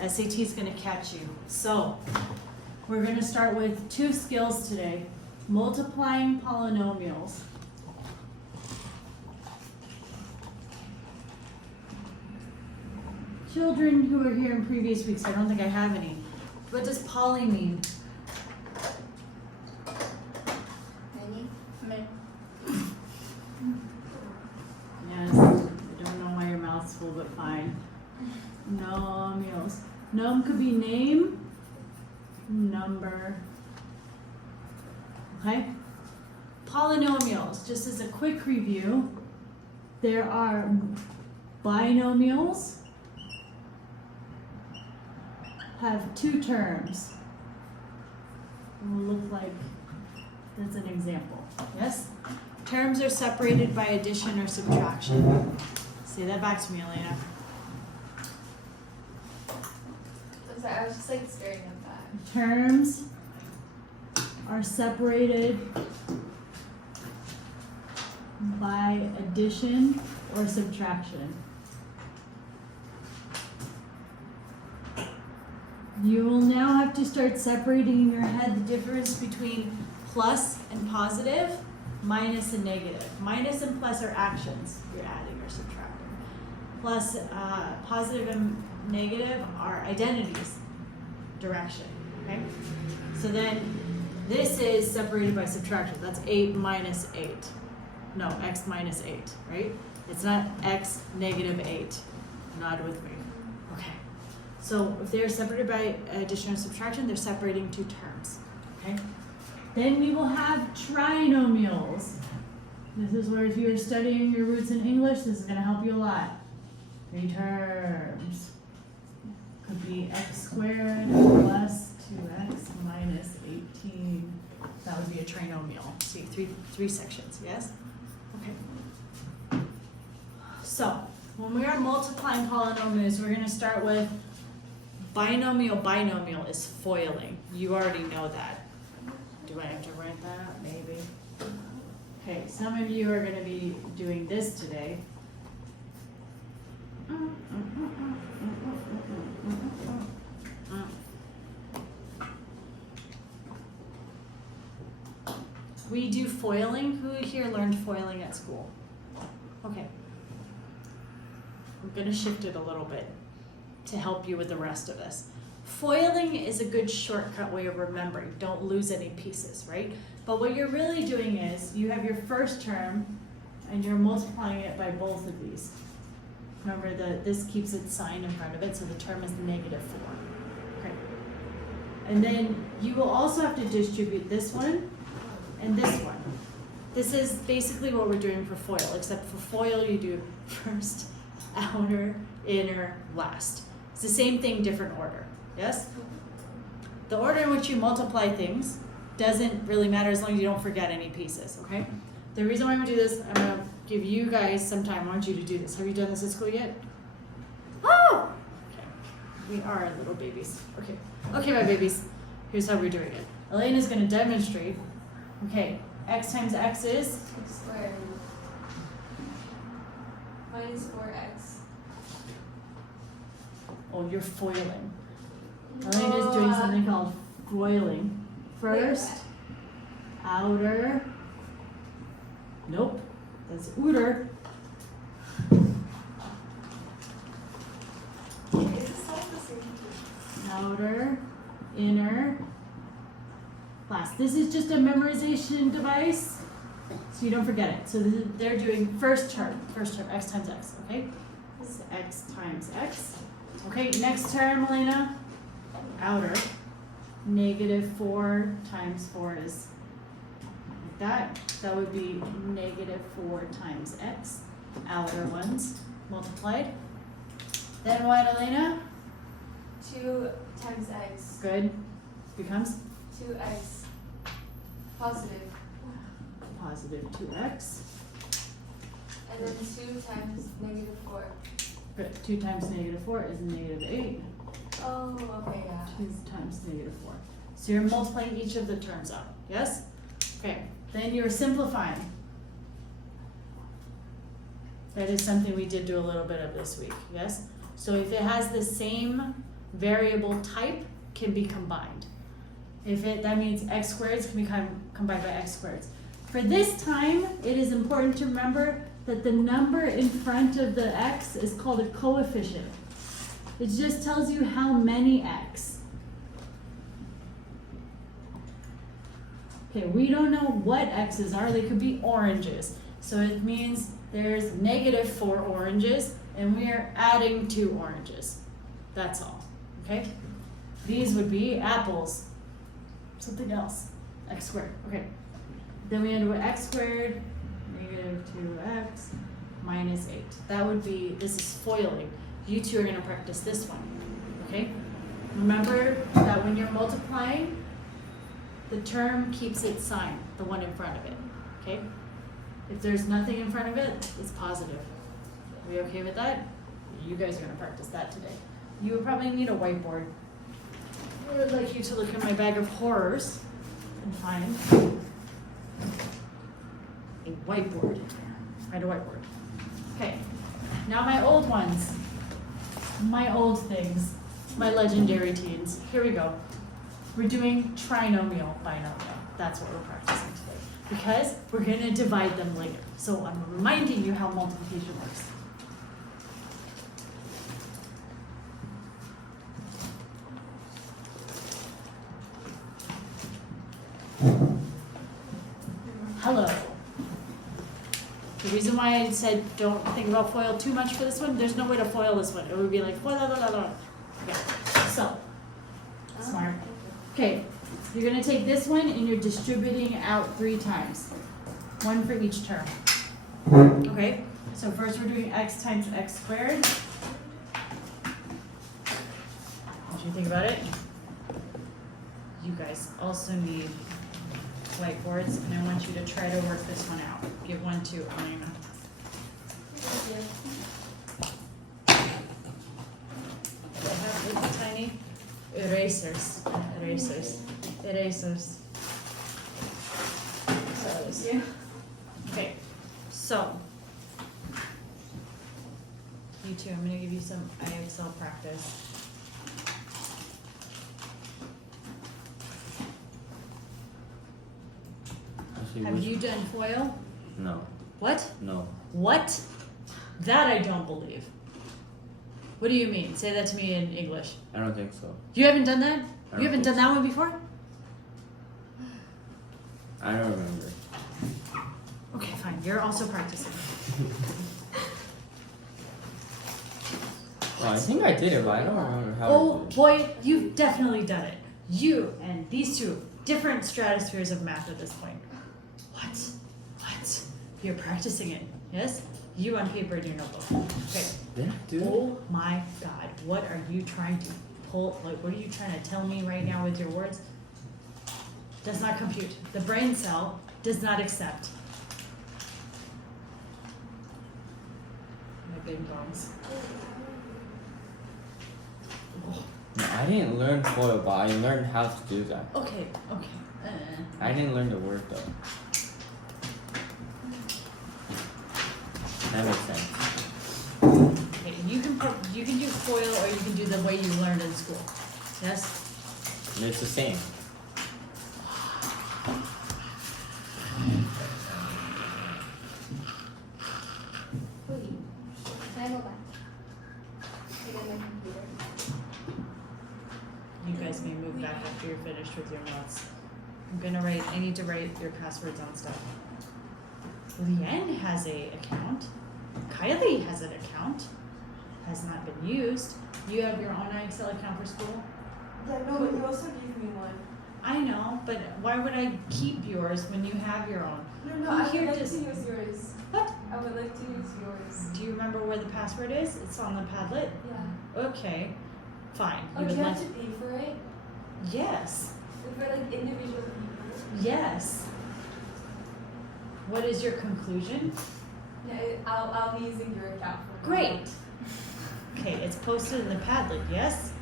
The SAT is going to catch you. So we're going to start with 2 skills today. Multiplying polynomials. Children who were here in previous weeks, I don't think I have any. What does poly mean? Many. Yes, I don't know why your mouth's full, but fine. Nomials. Nom could be name, number. Okay? Polynomials, just as a quick review, there are binomials, have 2 terms. It will look like that's an example. Yes? Terms are separated by addition or subtraction. Say that back to me, Elena. I'm sorry, I was just like staring at that. Terms are separated by addition or subtraction. You will now have to start separating in your head the difference between plus and positive, minus and negative. Minus and plus are actions you're adding or subtracting. Plus, positive and negative are identities, direction, okay? So then this is separated by subtraction. That's 8 minus 8. No, x minus 8, right? It's not x negative 8. Nod with me. Okay. So if they're separated by addition or subtraction, they're separating 2 terms, okay? Then we will have trinomials. This is where if you're studying your roots in English, this is going to help you a lot. 3 terms. Could be x squared plus 2x minus 18. That would be a trinomial. See, three sections, yes? Okay. So, when we are multiplying polynomials, we're going to start with binomial is foiling. You already know that. Do I have to write that? Maybe. Okay, some of you are going to be doing this today. We do foiling. Who here learned foiling at school? Okay. I'm going to shift it a little bit to help you with the rest of this. Foiling is a good shortcut way of remembering. Don't lose any pieces, right? But what you're really doing is you have your first term and you're multiplying it by both of these. Remember that this keeps its sign in front of it, so the term is negative 4. Okay. And then you will also have to distribute this one and this one. This is basically what we're doing for FOIL, except for FOIL you do first, outer, inner, last. It's the same thing, different order, yes? The order in which you multiply things doesn't really matter as long as you don't forget any pieces, okay? The reason why I'm gonna do this, I'm gonna give you guys some time. I want you to do this. Have you done this at school yet? Oh! Okay. We are little babies. Okay. Okay, my babies. Here's how we're doing it. Elena's gonna demonstrate. Okay, x times x is? X squared. Minus 4x. Oh, you're foiling. Elena's doing something called foiling. First, outer. Nope, that's outer. Is this all the same? Outer, inner, last. This is just a memorization device, so you don't forget it. So they're doing first term, x times x, okay? This is x times x. Okay, next term, Elena, outer, negative 4 times 4 is like that. That would be negative 4 times x, outer ones, multiplied. Then what, Elena? 2 times x. Good. Becomes? 2x. Positive. Positive 2x. And then 2 times negative 4. Good. 2 times negative 4 is negative 8. Oh, okay, yeah. 2 times negative 4. So you're multiplying each of the terms up, yes? Okay, then you're simplifying. That is something we did do a little bit of this week, yes? So if it has the same variable type can be combined. That means x squareds can be combined by x squareds. For this time, it is important to remember that the number in front of the x is called a coefficient. It just tells you how many x. Okay, we don't know what x's are. They could be oranges. So it means there's -4 oranges, and we are adding 2 oranges. That's all, okay? These would be apples. Something else, x squared, okay. Then we end with x squared, -2x, -8. That would be, this is foiling. You two are gonna practice this one, okay? Remember that when you're multiplying, the term keeps its sign, the one in front of it, okay? If there's nothing in front of it, it's positive. Are we okay with that? You guys are gonna practice that today. You would probably need a whiteboard. I would like you to look in my bag of horrors and find a whiteboard. Find a whiteboard. Okay, now my old ones, my old things, my legendary teens. Here we go. We're doing trinomial binomial. That's what we're practicing today. Because we're gonna divide them later. So I'm reminding you how multiplication works. Hello. The reason why I said don't think about FOIL too much for this one, there's no way to FOIL this one. It would be like FOIL, blah, blah, blah. Okay, so, smart. Okay, you're gonna take this one and you're distributing out 3 times. 1 for each term. Okay, so first we're doing x times x squared. What do you think about it? You guys also need whiteboards, and I want you to try to work this one out. Give one to Elena. I have little tiny erasers. Yeah. Okay, so you two, I'm gonna give you some IXL practice. Have you done FOIL? No. What? No. What? That I don't believe. What do you mean? Say that to me in English. I don't think so. You haven't done that? I You haven't don't done think that one before? I don't remember. Okay, fine. You're also practicing. Well, I think I did it, but I don't remember how. Oh to do it. boy, you've definitely done it. You and these two, different stratospheres of math at this point. What? What? You're practicing it, yes? You on paper in your notebook. Okay. Yeah, dude. Oh my God, what are you trying to pull, like what are you trying to tell me right now with your words? Does not compute. The brain cell does not accept. My big bongs. Oh. No, I didn't learn FOIL, but I learned how to do that. Okay, okay. I didn't learn the word though. That makes sense. Okay, you can do FOIL or you can do the way you learned in school. Yes? And it's the same. Wait, can I go back? Get in my computer. You guys may move back after you're finished with your notes. I need to write your passwords on stuff. Leanne has a account. Kylie has an account. Has not been used. You have your own IXL account for school? Yeah, no, but you also gave me one. I know, but why would I keep yours when you have your own? No, Who I here would like does- to use yours. What? I would like to use yours. Do you remember where the password is? It's on the Padlet? Yeah. Okay, fine. Oh, You do would you like have to pay for it? Yes, For like individual people? yes. What is your conclusion? Yeah, I'll be using your account for Great. Okay, it's posted in the Padlet, yes?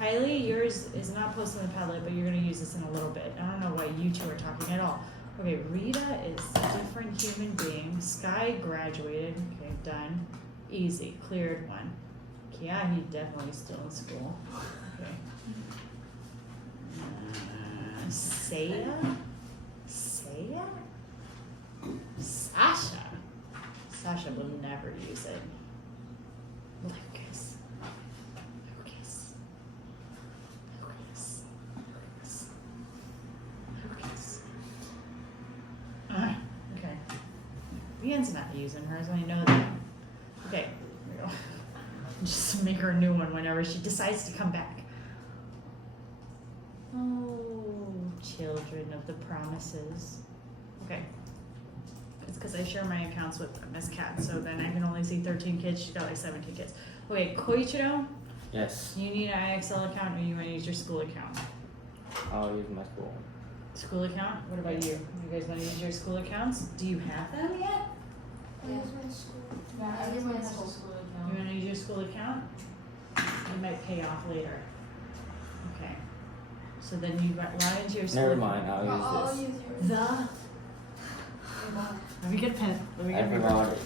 Kylie, yours is not posted in the Padlet, but you're gonna use this in a little bit. I don't know why you two are talking at all. Okay, Rita is a different human being. Sky graduated. Okay, done. Easy, cleared one. Yeah, he's definitely still in school. Okay. Saya? Saya? Sasha? Sasha will never use it. Lucas. Lucas. Lucas. Lucas. Lucas. Okay. Leanne's not using hers, I know that. Okay, here we go. Just make her a new one whenever she decides to come back. Oh, children of the promises. Okay. It's because I share my accounts with Miss Cat, so then I can only see 13 kids. She's got like 17 kids. Okay, Koichiro, Yes. you need an IXL account or you want to use your school account? I'll use my school. School account? What about you? You guys want to use your school accounts? Do you have them yet? I use my school. Yeah, I use everyone my has a school. school You account. want to use your school account? You might pay off later. Okay. So then you log into your school Never account. mind, I'll I'll use use this. yours. The. Let me get a pen. Let me get a paper. Everybody.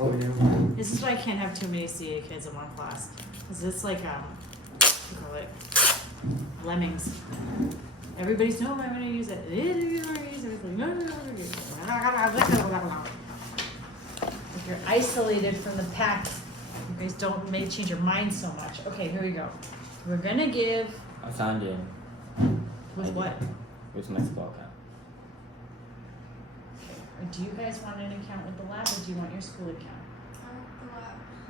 Oh, never mind. This is why I can't have too many CA kids in one class. Cause it's like what do you call it? Lemmings. Everybody's no, I'm gonna use it. You're gonna use it. It's like, no, I'm gonna use it. If you're isolated from the pack, you guys may change your mind so much. Okay, here we go. We're gonna give I signed in with what? with my school account. Okay. Or do you guys want an account with the lab or do you want your school account?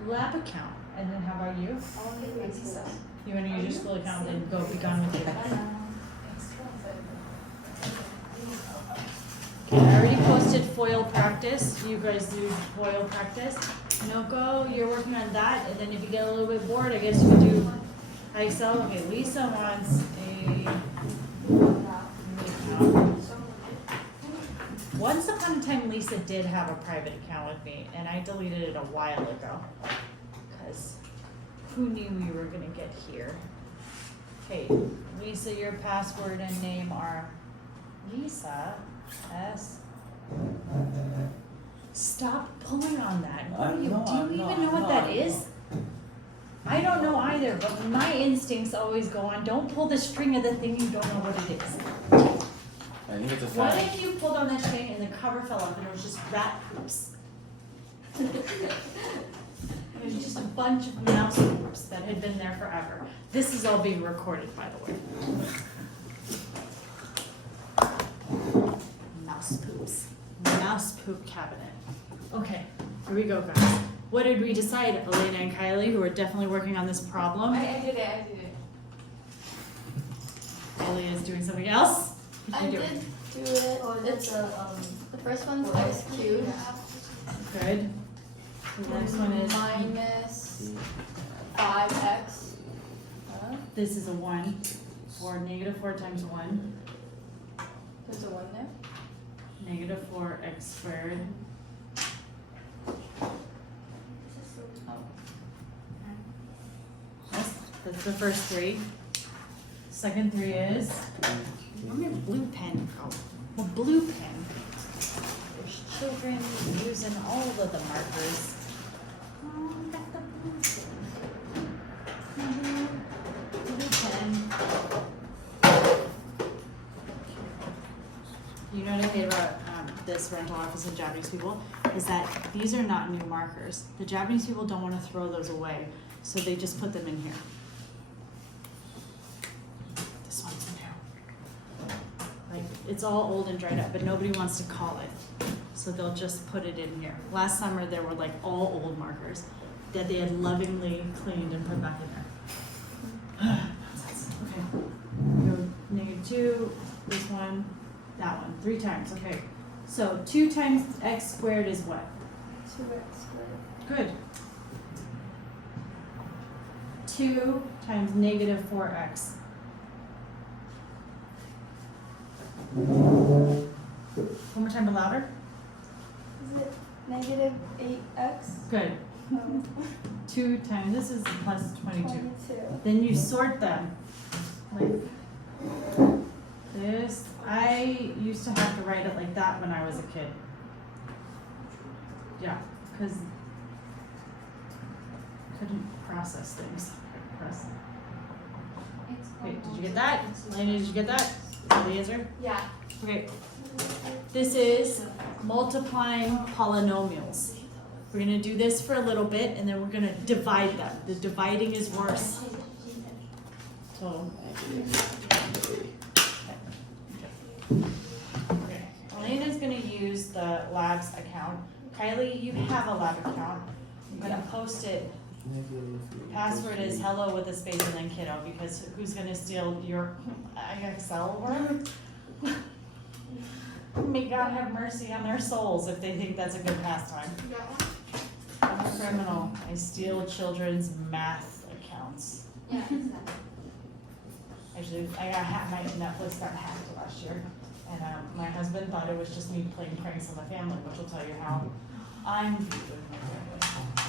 The lab. Lab account. And then how about you? I'll use my school. You wanna use your school account and go be gone with you? Okay, I already posted foil practice. You guys do foil practice. Noko, you're working on that, and then if you get a little bit bored, I guess you can do IXL. Okay, Lisa wants a account. Once upon a time, Lisa did have a private account with me, and I deleted it a while ago. Because who knew we were gonna get here? Okay, Lisa, your password and name are Lisa S. Stop pulling on that. What are you? I'm Do you not, even know what that I'm is? I don't know either, but my instincts always go on. Don't pull the string of the thing you don't know what it is. I think it's a What sign. if you pulled on that string and the cover fell off and it was just rat poops? It was just a bunch of mouse poops that had been there forever. This is all being recorded, by the way. Mouse poops. Mouse poop cabinet. Okay, here we go, guys. What did we decide, Elena and Kylie, who are definitely working on this problem? I did it. Ellie is doing something else? What I you did doing? do it. It's The first one's x cubed Good. The next one is, minus 5x. this is a 1, or negative 4 times 1, There's a 1 there. negative 4x squared. That's the first 3. Second 3 is, where'd my blue pen go? The blue pen. There's children using all of the markers. Oh, I got the blue pen. Blue pen. You know what I hate about this rental office and Japanese people is that these are not new markers. The Japanese people don't want to throw those away, so they just put them in here. This one's new. Like, it's all old and dried up, but nobody wants to call it, so they'll just put it in here. Last summer there were like all old markers that they had lovingly cleaned and put back in there. Okay. Go -2, this one, that one, 3 times, okay. So 2 times x squared is what? 2x squared. Good. 2 times negative 4x. One more time, louder. Is it negative 8x? Good. No. 2 times, this is plus 22. 22. Then you sort them. Like this. I used to have to write it like that when I was a kid. Yeah, because process things. Press. It's Wait, did you called get that? Elena, did you get that? Is that the answer? Yeah. Okay. This is multiplying polynomials. We're gonna do this for a little bit and then we're gonna divide them. The dividing is worse. So, okay. Elena's gonna use the labs account. Kylie, you have a lab account. I'm gonna post it. Password is hello with a space and then kiddo, because who's gonna steal your Excel work? May God have mercy on their souls if they think that's a good pastime. I'm a criminal. I steal children's math accounts. Yeah, exactly. Actually, I got hacked. My Netflix got hacked last year, and my husband thought it was just me playing pranks on the family, which will tell you how I'm viewed in my family.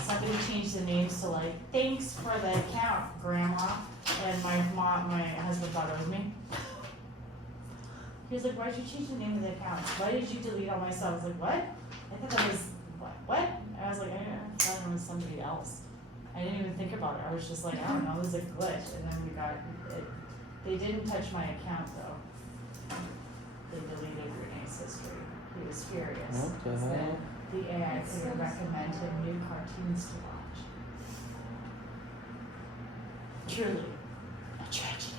Somebody changed the names to like, thanks for the account, Grandma, and my husband thought it was me. He was like, why'd you change the name of the account? Why did you delete all my stuff? I was like, what? I thought that was, what? I was like, I thought it was somebody else. I didn't even think about it. I was just like, I don't know, it was a glitch. And then we got it. They didn't touch my account though. They deleted Renee's history. He was furious. What the Said hell? the AI couldn't recommend him new cartoons to watch. Truly, a tragedy.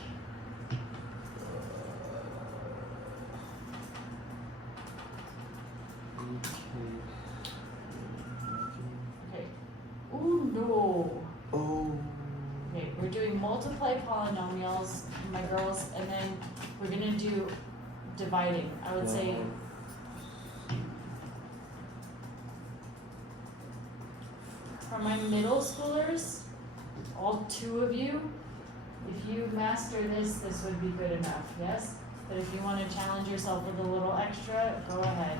Okay. Ooh, no. Oh. Okay, we're doing multiply polynomials, my girls, and then we're gonna do dividing. I would say for my middle schoolers, all 2 of you, if you master this, this would be good enough, yes? But if you wanna challenge yourself with a little extra, go ahead.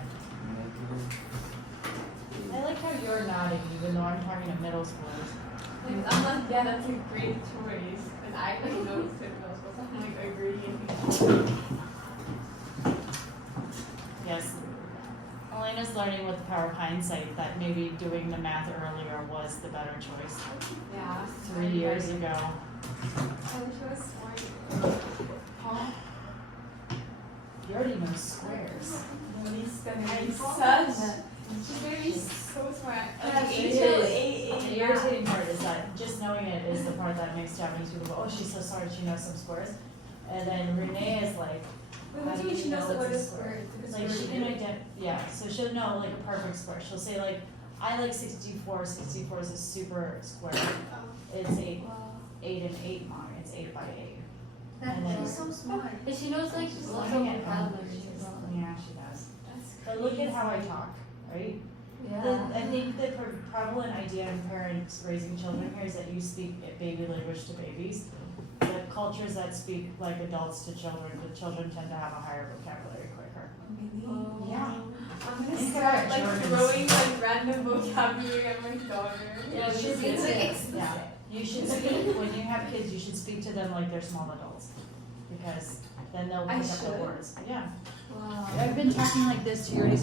I like how you're nodding, even though I'm talking to middle schoolers. Like, I'm like, yeah, that's a great choice. And I like noticed it those, so I'm like agreeing. Yes. Elena's learning with the power of hindsight that maybe doing the math earlier was the better choice. Yeah. 3 years ago. I wish I was smart. Huh? You already know squares. Nobody's gonna I be saw such. She's gonna be so smart. Yeah, Like, she H-O-A-A. The irritating part is that just knowing it is the part that makes Japanese people go, oh, she's so smart, she knows some squares. And then Renee is like, Wait, how what do do you mean you she know knows it's what a a square? square? Like she can yeah, so she'll know like a perfect square. She'll say like, I like 64, 64 is a super square. It's 8 and 8 mark, it's 8 by 8. And then- She's so smart. But she knows like She's lots learning of at home. vocabulary as well. Yeah, she does. That's But look at how I talk, right? I think the prevalent idea in parents raising children here is that you speak baby language to babies. The cultures that speak like adults to children, the children tend to have a higher vocabulary quicker. Oh. Yeah. I'm gonna Think start about like Germans. throwing like random vocabulary at my daughter. Yeah, you should It's speak. like Yeah, you should speak, when you have kids, you should speak to them like they're small adults. Because then they'll I pick up the should. words, yeah. Wow. I've been talking like this, you already